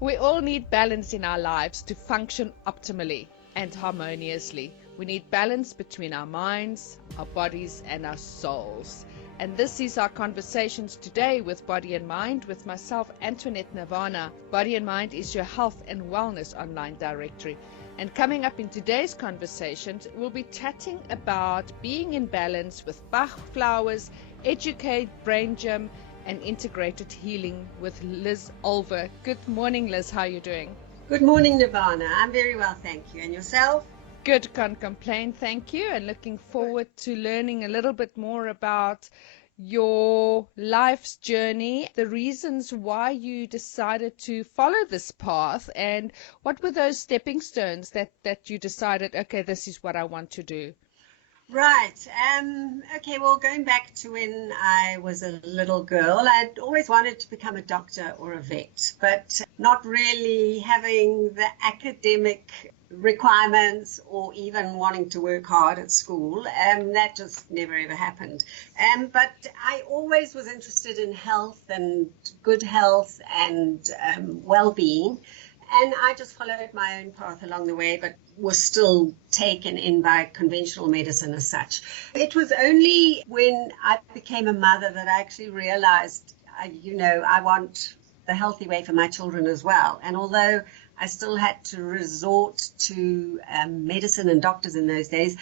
We all need balance in our lives to function optimally and harmoniously. We need balance between our minds, our bodies, and our souls. And this is our conversations today with Body and Mind, with myself, Antoinette Nirvana. Body and Mind is your health and wellness online directory. And coming up in today's conversations, we'll be chatting about being in balance with Bach Flowers, Edu-K Brain Gym, and integrated healing with Liz Olver. Good morning, Liz. How are you doing? Good morning, Nirvana. I'm very well, thank you. And yourself? Good, can't complain, thank you. And looking forward to learning a little bit more about your life's journey, the reasons why you decided to follow this path, and what were those stepping stones that you decided, okay, this is what I want to do. Right. Okay, well, going back to when I was a little girl, I'd always wanted to become a doctor or a vet, but not really having the academic requirements or even wanting to work hard at school. That just never ever happened. But I always was interested in health and good health and well-being. And I just followed my own path along the way, but was still taken in by conventional medicine as such. It was only when I became a mother that I actually realized, I want the healthy way for my children as well. And although I still had to resort to medicine and doctors in those days,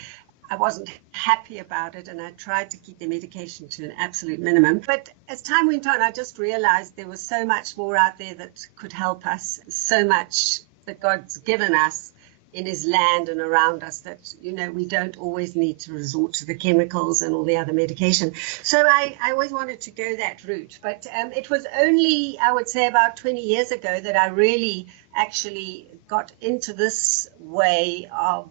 I wasn't happy about it, and I tried to keep the medication to an absolute minimum. But as time went on, I just realized there was so much more out there that could help us, so much that God's given us in his land and around us that, we don't always need to resort to the chemicals and all the other medication. So I always wanted to go that route. But it was only, I would say, about 20 years ago that I really actually got into this way of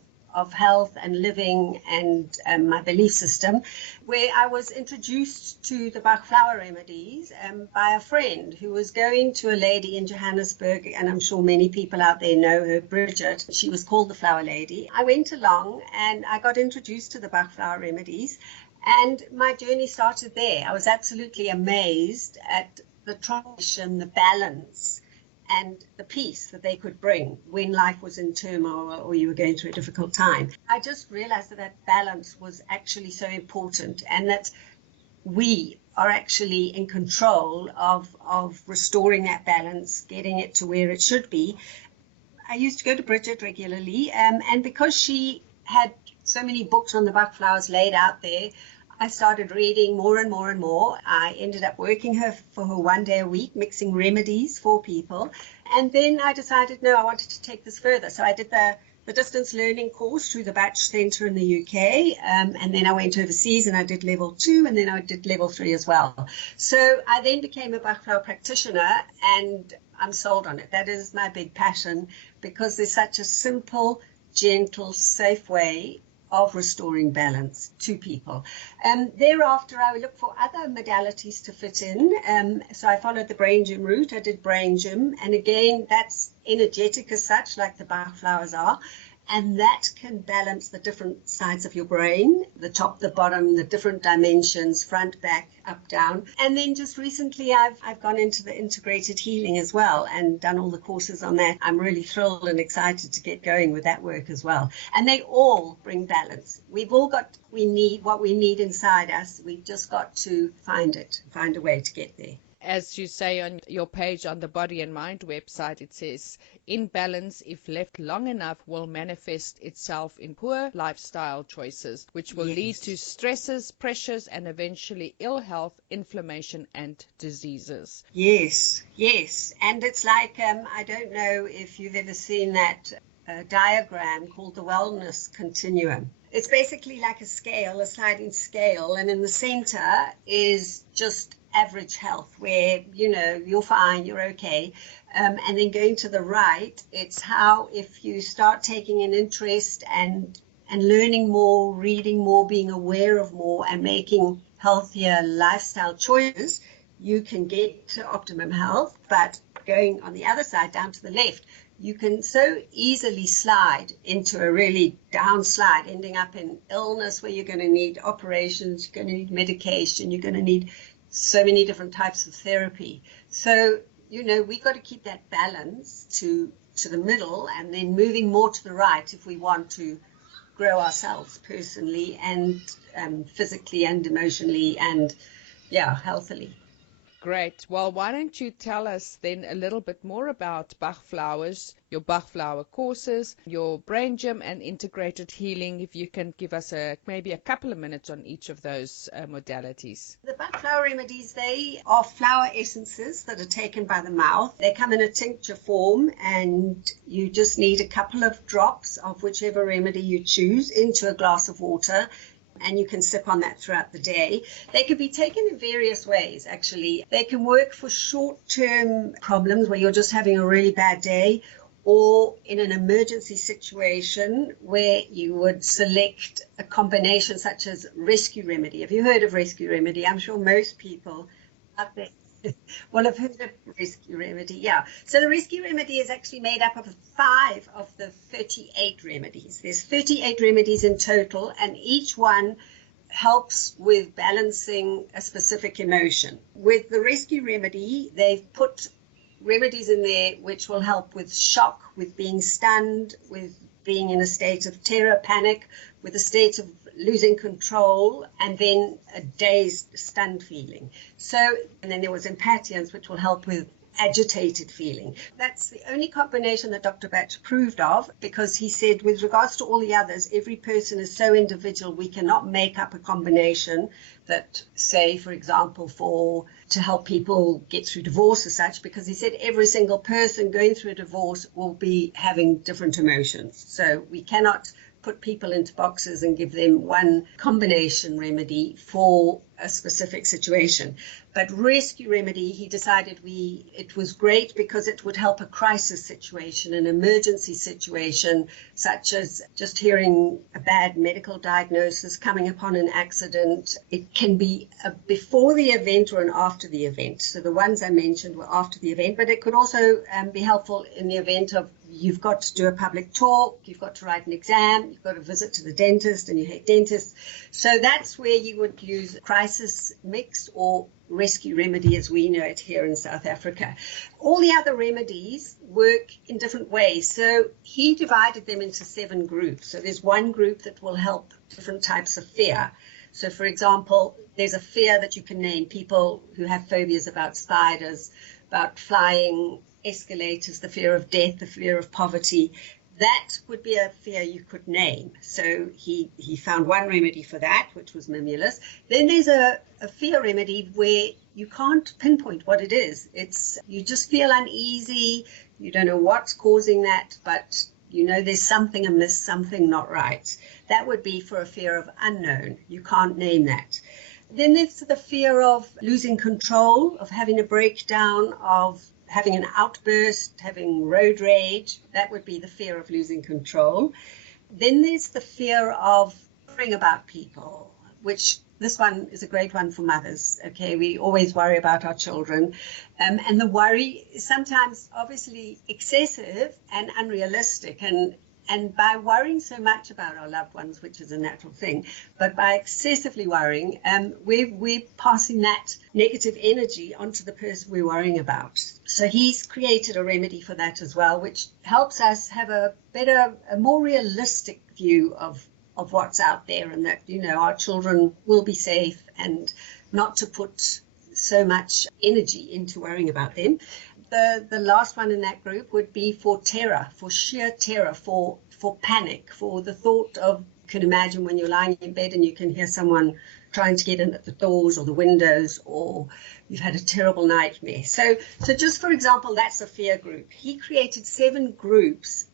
health and living and my belief system, where I was introduced to the Bach Flower Remedies by a friend who was going to a lady in Johannesburg, and I'm sure many people out there know her, Bridget. She was called the Flower Lady. I went along and I got introduced to the Bach Flower Remedies, and my journey started there. I was absolutely amazed at the transition, the balance, and the peace that they could bring when life was in turmoil or you were going through a difficult time. I just realized that balance was actually so important, and that we are actually in control of restoring that balance, getting it to where it should be. I used to go to Bridget regularly, and because she had so many books on the Bach flowers laid out there, I started reading more and more and more. I ended up working for her 1 day a week, mixing remedies for people. And then I decided, no, I wanted to take this further. So I did the distance learning course through the Bach Center in the UK. And then I went overseas and I did level 2, and then I did level 3 as well. So I then became a Bach Flower practitioner, and I'm sold on it. That is my big passion, because there's such a simple, gentle, safe way of restoring balance to people. Thereafter, I would look for other modalities to fit in. So I followed the Brain Gym route. I did Brain Gym. And again, that's energetic as such, like the Bach flowers are. And that can balance the different sides of your brain, the top, the bottom, the different dimensions, front, back, up, down. And then just recently, I've gone into the integrated healing as well and done all the courses on that. I'm really thrilled and excited to get going with that work as well. And they all bring balance. We've all got what we need inside us. We've just got to find a way to get there. As you say on your page on the Body and Mind website, it says, imbalance, if left long enough, will manifest itself in poor lifestyle choices, which will lead to stresses, pressures, and eventually ill health, inflammation, and diseases. Yes. And it's like, I don't know if you've ever seen that diagram called the wellness continuum. It's basically like a scale, a sliding scale, and in the center is just average health, where you're fine, you're okay, and then going to the right, it's how if you start taking an interest and learning more, reading more, being aware of more, and making healthier lifestyle choices, you can get to optimum health. But going on the other side, down to the left, you can so easily slide into a really downslide, ending up in illness where you're going to need operations, you're going to need medication, you're going to need so many different types of therapy. So we got to keep that balance to the middle, and then moving more to the right if we want to grow ourselves personally and physically and emotionally and healthily. Great. Well, why don't you tell us then a little bit more about Bach Flowers, your Bach Flower courses, your brain gym and integrated healing, if you can give us maybe a couple of minutes on each of those modalities. The Bach Flower Remedies, they are flower essences that are taken by the mouth. They come in a tincture form, and you just need a couple of drops of whichever remedy you choose into a glass of water, and you can sip on that throughout the day. They can be taken in various ways, actually. They can work for short-term problems where you're just having a really bad day, or in an emergency situation where you would select a combination such as rescue remedy. Have you heard of rescue remedy? I'm sure most people out there will have heard of rescue remedy. Yeah. So the rescue remedy is actually made up of 5 of the 38 remedies. There's 38 remedies in total, and each one helps with balancing a specific emotion. With the rescue remedy, they've put remedies in there which will help with shock, with being stunned, with being in a state of terror, panic, with a state of losing control, and then a dazed, stunned feeling. And then there was impatience, which will help with agitated feeling. That's the only combination that Dr. Bach approved of, because he said with regards to all the others, every person is so individual, we cannot make up a combination that, say, for example, to help people get through divorce or such, because he said every single person going through a divorce will be having different emotions. So we cannot put people into boxes and give them one combination remedy for a specific situation. But rescue remedy, he decided it was great because it would help a crisis situation, an emergency situation, such as just hearing a bad medical diagnosis, coming upon an accident. It can be before the event or an after the event. So the ones I mentioned were after the event, but it could also be helpful in the event of you've got to do a public talk, you've got to write an exam, you've got a visit to the dentist and you hate dentists. So that's where you would use crisis mix or rescue remedy as we know it here in South Africa. All the other remedies work in different ways. So he divided them into 7 groups. So there's one group that will help different types of fear. So for example, there's a fear that you can name, people who have phobias about spiders, about flying escalators, the fear of death, the fear of poverty. That would be a fear you could name. So he found one remedy for that, which was mimulus. Then there's a fear remedy where you can't pinpoint what it is. You just feel uneasy. You don't know what's causing that, but you know there's something amiss, something not right. That would be for a fear of unknown. You can't name that. Then there's the fear of losing control, of having a breakdown, of having an outburst, having road rage. That would be the fear of losing control. Then there's the fear of worrying about people, which this one is a great one for mothers. Okay, we always worry about our children. And the worry is sometimes obviously excessive and unrealistic. And by worrying so much about our loved ones, which is a natural thing, but by excessively worrying, we're passing that negative energy onto the person we're worrying about. So he's created a remedy for that as well, which helps us have a more realistic view of what's out there, and that, our children will be safe, and not to put so much energy into worrying about them. The last one in that group would be for terror, for sheer terror, for panic, for the thought of, you can imagine when you're lying in bed and you can hear someone trying to get in at the doors or the windows, or you've had a terrible nightmare. So just for example, that's a fear group. He created 7 groups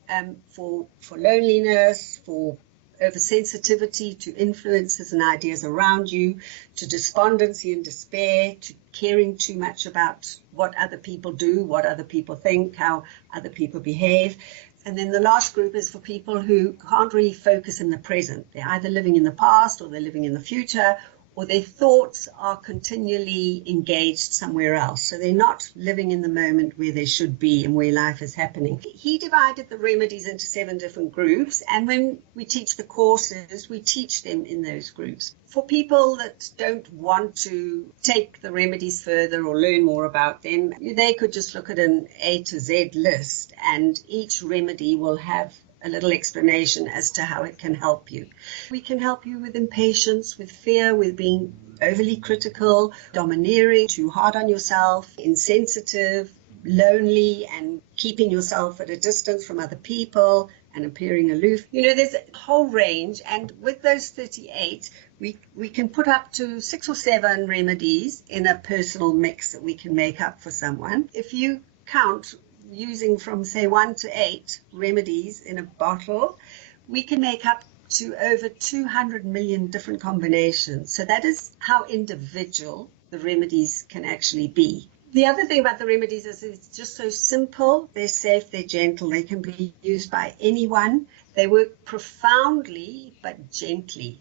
for loneliness, for oversensitivity to influences and ideas around you, to despondency and despair, to caring too much about what other people do, what other people think, how other people behave. And then the last group is for people who can't really focus in the present. They're either living in the past or they're living in the future, or their thoughts are continually engaged somewhere else. So they're not living in the moment where they should be and where life is happening. He divided the remedies into 7 different groups, and when we teach the courses, we teach them in those groups. For people that don't want to take the remedies further or learn more about them, they could just look at an A to Z list, and each remedy will have a little explanation as to how it can help you. We can help you with impatience, with fear, with being overly critical, domineering, too hard on yourself, insensitive, lonely, and keeping yourself at a distance from other people and appearing aloof. There's a whole range, and with those 38, we can put up to 6 or 7 remedies in a personal mix that we can make up for someone. If you count using from, say, 1 to 8 remedies in a bottle, we can make up to over 200 million different combinations. So that is how individual the remedies can actually be. The other thing about the remedies is it's just so simple, they're safe, they're gentle, they can be used by anyone. They work profoundly but gently.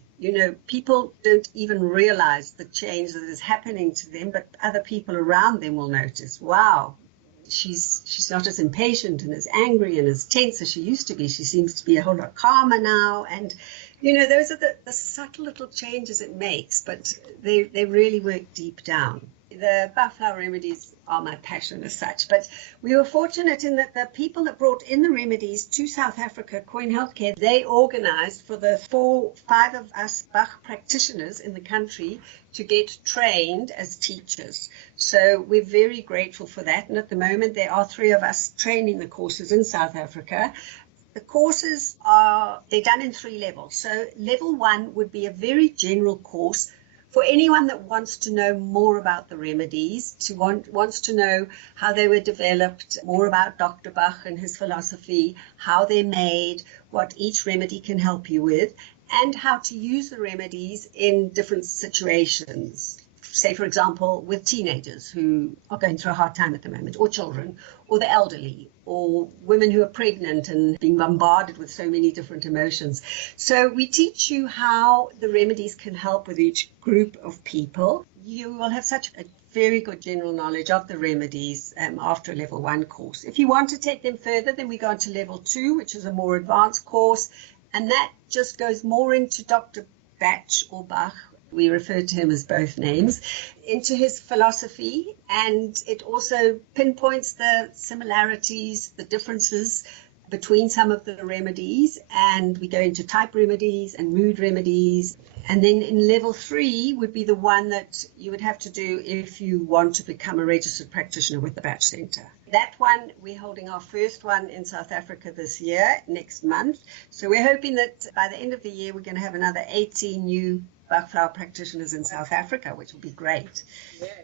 People don't even realize the change that is happening to them, but other people around them will notice, wow, she's not as impatient and as angry and as tense as she used to be. She seems to be a whole lot calmer now. And, those are the subtle little changes it makes, but they really work deep down. The Bach Flower Remedies are my passion as such, but we were fortunate in that the people that brought in the remedies to South Africa, Coin Healthcare, they organized for the 5 of us Bach practitioners in the country to get trained as teachers. So we're very grateful for that. And at the moment, there are 3 of us training the courses in South Africa. The courses they're done in 3 levels. So level 1 would be a very general course for anyone that wants to know more about the remedies, wants to know how they were developed, more about Dr. Bach and his philosophy, how they're made, what each remedy can help you with, and how to use the remedies in different situations. Say, for example, with teenagers who are going through a hard time at the moment, or children, or the elderly, or women who are pregnant and being bombarded with so many different emotions. So we teach you how the remedies can help with each group of people. You will have such a very good general knowledge of the remedies after a level 1 course. If you want to take them further, then we go on to level 2, which is a more advanced course, and that just goes more into Dr. Bach or Bach. We refer to him as both names, into his philosophy, and it also pinpoints the similarities, the differences between some of the remedies, and we go into type remedies and mood remedies. And then in level 3 would be the one that you would have to do if you want to become a registered practitioner with the Bach Center. That one, we're holding our first one in South Africa this year, next month. So we're hoping that by the end of the year, we're going to have another 18 new Bach Flower practitioners in South Africa, which will be great.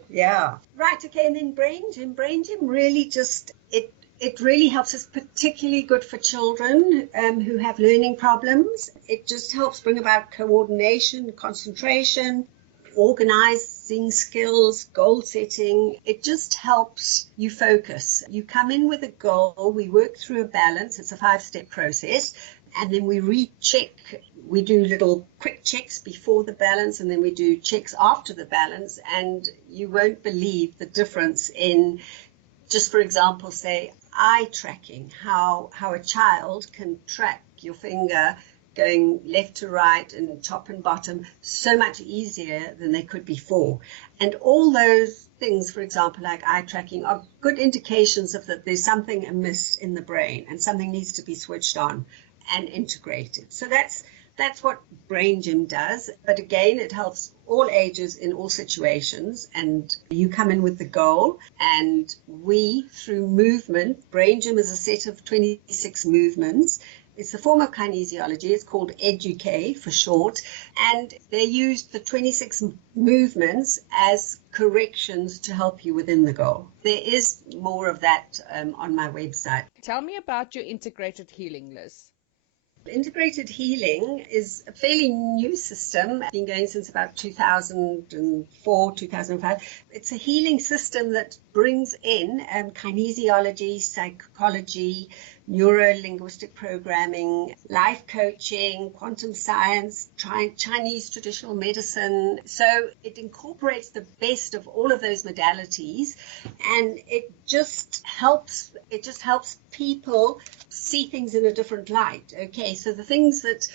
Yeah. Right, okay, and then Brain Gym. Brain Gym really just, it really helps us, particularly good for children who have learning problems. It just helps bring about coordination, concentration, organizing skills, goal setting. It just helps you focus. You come in with a goal. We work through a balance. It's a 5-step process. And then we recheck. We do little quick checks before the balance, and then we do checks after the balance. And you won't believe the difference in, just for example, say, eye tracking, how a child can track your finger going left to right and top and bottom so much easier than they could before. And all those things, for example, like eye tracking, are good indications of that there's something amiss in the brain and something needs to be switched on and integrated. So that's what Brain Gym does. But again, it helps all ages in all situations. And you come in with the goal, and we, through movement, Brain Gym is a set of 26 movements. It's a form of kinesiology. It's called Edu-K for short. And they use the 26 movements as corrections to help you within the goal. There is more of that on my website. Tell me about your integrated healing, Liz. Integrated healing is a fairly new system. It's been going since about 2004, 2005. It's a healing system that brings in kinesiology, psychology, neuro-linguistic programming, life coaching, quantum science, Chinese traditional medicine. So it incorporates the best of all of those modalities, and it just helps people see things in a different light. Okay, so the things that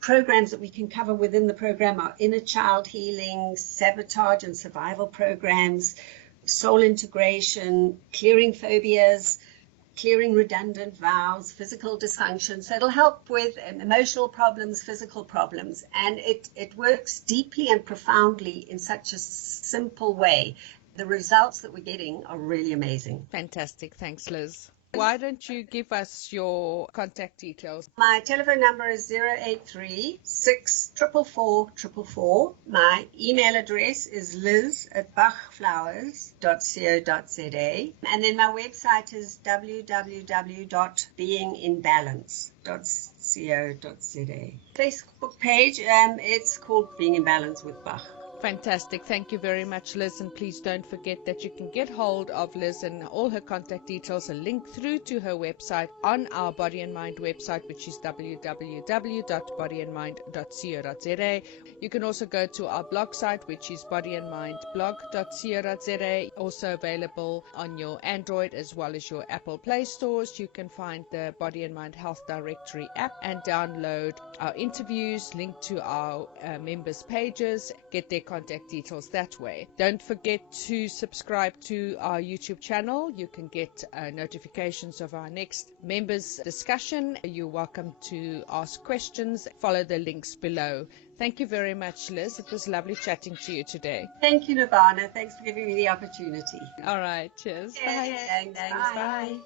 programs that we can cover within the program are inner child healing, sabotage and survival programs, soul integration, clearing phobias, clearing redundant vows, physical dysfunction. So it'll help with emotional problems, physical problems, and it works deeply and profoundly in such a simple way. The results that we're getting are really amazing. Fantastic. Thanks, Liz. Why don't you give us your contact details? My telephone number is 083-644-444. My email address is liz@bachflowers.co.za. And then my website is www.beinginbalance.co.za. Facebook page, it's called Being in Balance with Bach. Fantastic. Thank you very much, Liz. And please don't forget that you can get hold of Liz and all her contact details, a link through to her website on our Body and Mind website, which is www.bodyandmind.co.za. You can also go to our blog site, which is bodyandmindblog.co.za, also available on your Android as well as your Apple Play stores. You can find the Body and Mind Health Directory app and download our interviews, link to our members' pages, get their contact details that way. Don't forget to subscribe to our YouTube channel. You can get notifications of our next members discussion. You're welcome to ask questions. Follow the links below. Thank you very much, Liz. It was lovely chatting to you today. Thank you, Nirvana. Thanks for giving me the opportunity. All right. Cheers. Bye. Thanks. Bye.